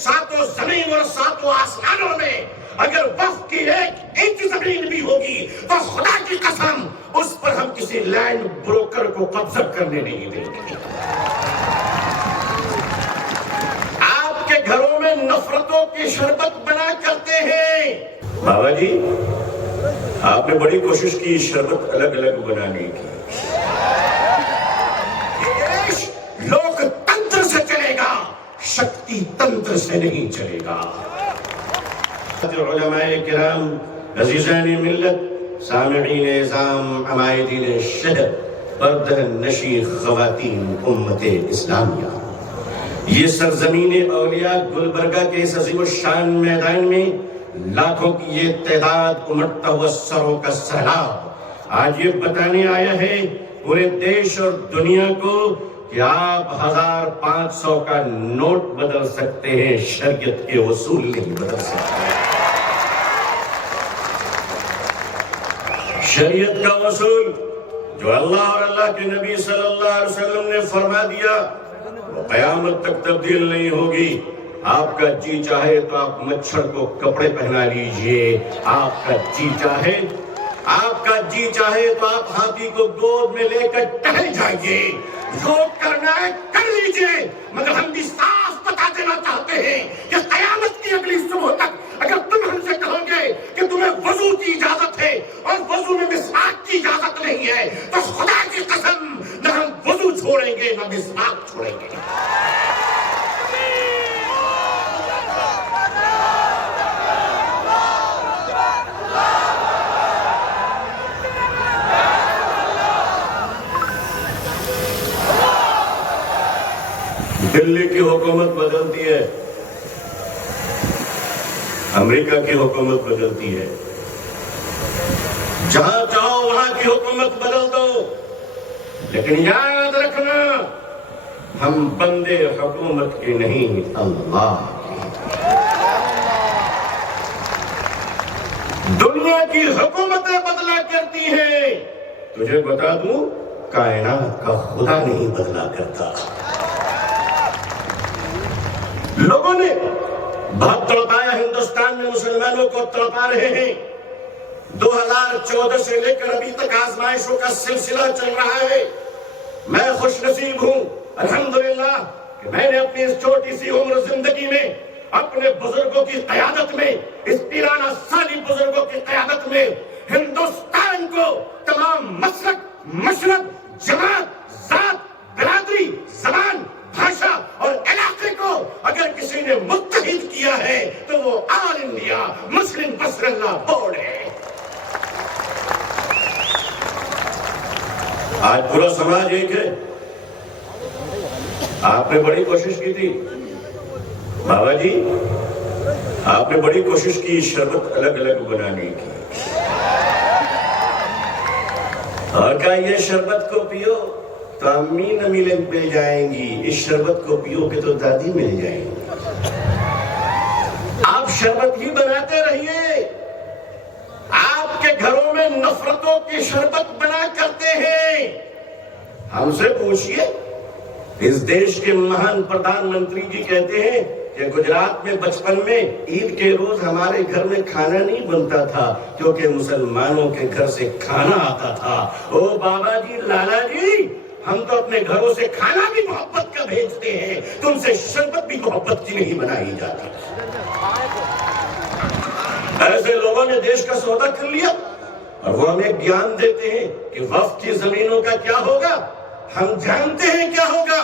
ساتوں زمین اور ساتوں آسمانوں میں اگر وقف کی 1 انچ زمین بھی ہوگی تو خدا کی قسم اس پر ہم کسی لینڈ بروکر کو قبضہ کرنے نہیں دیں گے۔ آپ کے گھروں میں نفرتوں کی شربت بنا کرتے ہیں۔ بابا جی آپ نے بڑی کوشش کی شربت الگ الگ بنانے کی۔ لوک تنتر سے چلے گا، شکتی تنتر سے نہیں چلے گا۔ علماء کرام، عزیزان ملت، سامعین اعظام، عمائدین شہر، پردہ نشی خواتین امت اسلامیہ، یہ سرزمین اولیاء گلبرگہ کے اس عظیم الشان میدان میں لاکھوں کی یہ تعداد امٹتا ہوا سروں کا سیلاب آج یہ بتانے آیا ہے پورے دیش اور دنیا کو کہ آپ 1500 کا نوٹ بدل سکتے ہیں، شریعت کے اصول نہیں بدل سکتے۔ شریعت کا اصول جو اللہ اور اللہ کے نبی صلی اللہ علیہ وسلم نے فرما دیا وہ قیامت تک تبدیل نہیں ہوگی۔ آپ کا جی چاہے تو آپ مچھر کو کپڑے پہنا لیجئے، آپ کا جی چاہے تو آپ ہاتھی کو گود میں لے کر ٹہل جائیے، جو کرنا ہے کر لیجئے، مگر ہم بھی صاف بتا دینا چاہتے ہیں کہ قیامت کی اگلی صبح تک اگر تم ہم سے کہو گے کہ تمہیں وضو کی اجازت ہے اور وضو میں مسواک کی اجازت نہیں ہے تو خدا کی قسم نہ ہم وضو چھوڑیں گے نہ مسواک چھوڑیں گے۔ دلی کی حکومت بدلتی ہے، امریکہ کی حکومت بدلتی ہے، جہاں چاہو وہاں کی حکومت بدل دو، لیکن یاد رکھنا ہم بندے حکومت کے نہیں اللہ کے۔ دنیا کی حکومتیں بدلا کرتی ہیں، تجھے بتا دوں کائنات کا خدا نہیں بدلا کرتا۔ لوگوں نے بہت تڑپایا، ہندوستان میں مسلمانوں کو تڑپا رہے ہیں، 2014 سے لے کر ابھی تک آزمائشوں کا سلسلہ چل رہا ہے۔ میں خوش نصیب ہوں الحمدللہ کہ میں نے اپنی اس چھوٹی سی عمر زندگی میں اپنے بزرگوں کی قیادت میں، اس پیرانہ سالی بزرگوں کی قیادت میں ہندوستان کو تمام مسلک، مشرب، جماعت، ذات، برادری، زبان، بھاشا اور علاقے کو اگر کسی نے متحد کیا ہے تو وہ آل انڈیا مسلم نصراللہ بورڈ ہے۔ آج پورا سماج ایک ہے۔ آپ نے بڑی کوشش کی تھی بابا جی، آپ نے بڑی کوشش کی شربت الگ الگ بنانے کی، اور کہا یہ شربت کو پیو تو امی نہ مل جائیں گی، اس شربت کو پیو کے تو دادی مل جائیں گی۔ آپ شربت ہی بناتے رہیے، آپ کے گھروں میں نفرتوں کی شربت بنا کرتے ہیں۔ ہم سے پوچھئے، اس دیش کے مہان پردھان منتری جی کہتے ہیں کہ گجرات میں بچپن میں عید کے روز ہمارے گھر میں کھانا نہیں بنتا تھا کیونکہ مسلمانوں کے گھر سے کھانا آتا تھا۔ او بابا جی، لالا جی، ہم تو اپنے گھروں سے کھانا بھی محبت کا بھیجتے ہیں، تم سے شربت بھی محبت کی نہیں بنائی جاتی۔ ایسے لوگوں نے دیش کا سودا کر لیا اور وہ ہمیں گیان دیتے ہیں کہ وقف کی زمینوں کا کیا ہوگا۔ ہم جانتے ہیں کیا ہوگا،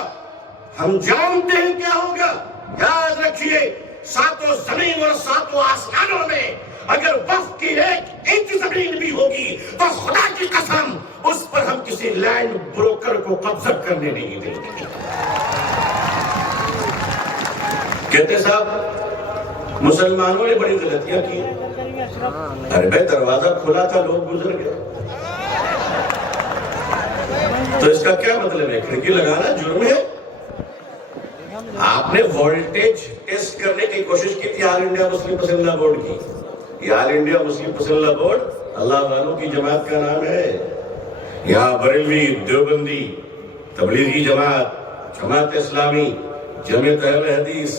ہم جانتے ہیں کیا ہوگا۔ یاد رکھیے، ساتوں زمین اور ساتوں آسمانوں میں اگر وقف کی 1 انچ زمین بھی ہوگی تو خدا کی قسم اس پر ہم کسی لینڈ بروکر کو قبضہ کرنے نہیں دیں گے۔ کہتے صاحب مسلمانوں نے بڑی غلطیاں کی، ارے بھائی دروازہ کھلا تھا، لوگ گزر گئے، تو اس کا کیا مطلب ہے؟ کھڑکی لگانا جرم ہے؟ آپ نے وولٹیج ٹیسٹ کرنے کی کوشش کی تھی آل انڈیا مسلم پسندہ بورڈ کی۔ یہ آل انڈیا مسلم پسندہ بورڈ اللہ والوں کی جماعت کا نام ہے۔ یہاں بریلوی، دیوبندی، تبلیغی جماعت، جماعت اسلامی، جمعیت اہل حدیث،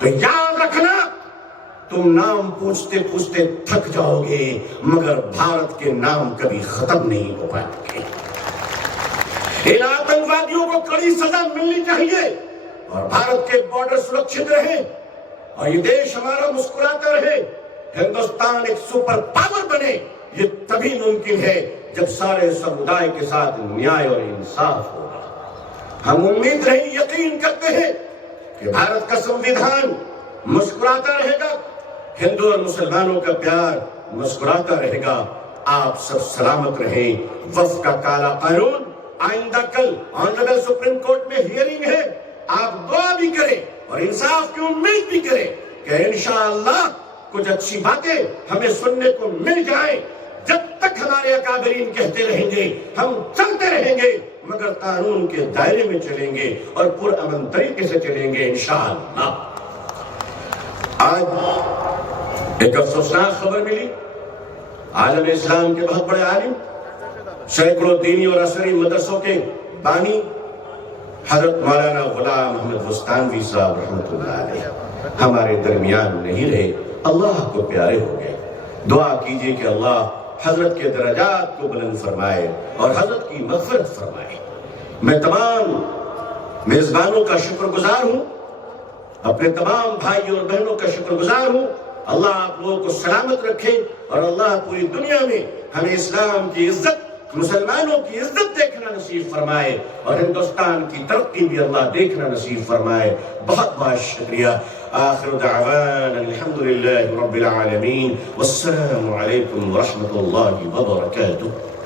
تو یاد رکھنا تم نام پوچھتے پوچھتے تھک جاؤ گے مگر بھارت کے نام کبھی ختم نہیں ہو پائیں گے۔ ان آتنکوادیوں کو کڑی سزا ملنی چاہیے اور بھارت کے بارڈر سرکشت رہے اور یہ دیش ہمارا مسکراتا رہے، ہندوستان ایک سپر پاور بنے۔ یہ تبھی ممکن ہے جب سارے سمودائے کے ساتھ نیائے اور انصاف ہوگا۔ ہم امید نہیں یقین کرتے ہیں کہ بھارت کا سمویدھان مسکراتا رہے گا، ہندو اور مسلمانوں کا پیار مسکراتا رہے گا۔ آپ سب سلامت رہیں۔ وفد کا کالا قانون آئندہ کل آنریبل سپریم کورٹ میں ہیئرنگ ہے، آپ دعا بھی کریں اور انصاف کی امید بھی کریں کہ انشاءاللہ کچھ اچھی باتیں ہمیں سننے کو مل جائیں۔ جب تک ہمارے اکابرین کہتے رہیں گے ہم چلتے رہیں گے مگر قانون کے دائرے میں چلیں گے اور پرامن طریقے سے چلیں گے انشاءاللہ۔ آج ایک افسوسناک خبر ملی، عالم اسلام کے بہت بڑے عالم، سینکڑوں دینی اور عصری مدرسوں کے بانی حضرت مولانا غلام محمد وستانوی صاحب رحمۃ اللہ علیہ ہمارے درمیان نہیں رہے، اللہ کو پیارے ہو گئے۔ دعا کیجئے کہ اللہ حضرت کے درجات کو بلند فرمائے اور حضرت کی مغفرت فرمائے۔ میں تمام میزبانوں کا شکر گزار ہوں، اپنے تمام بھائیوں اور بہنوں کا شکر گزار ہوں۔ اللہ آپ لوگوں کو سلامت رکھے اور اللہ پوری دنیا میں ہمیں اسلام کی عزت، مسلمانوں کی عزت دیکھنا نصیب فرمائے اور ہندوستان کی ترقی بھی اللہ دیکھنا نصیب فرمائے۔ بہت بہت شکریہ۔ آخر دعوانا الحمدللہ رب العالمین والسلام علیکم ورحمۃ اللہ وبرکاتہ۔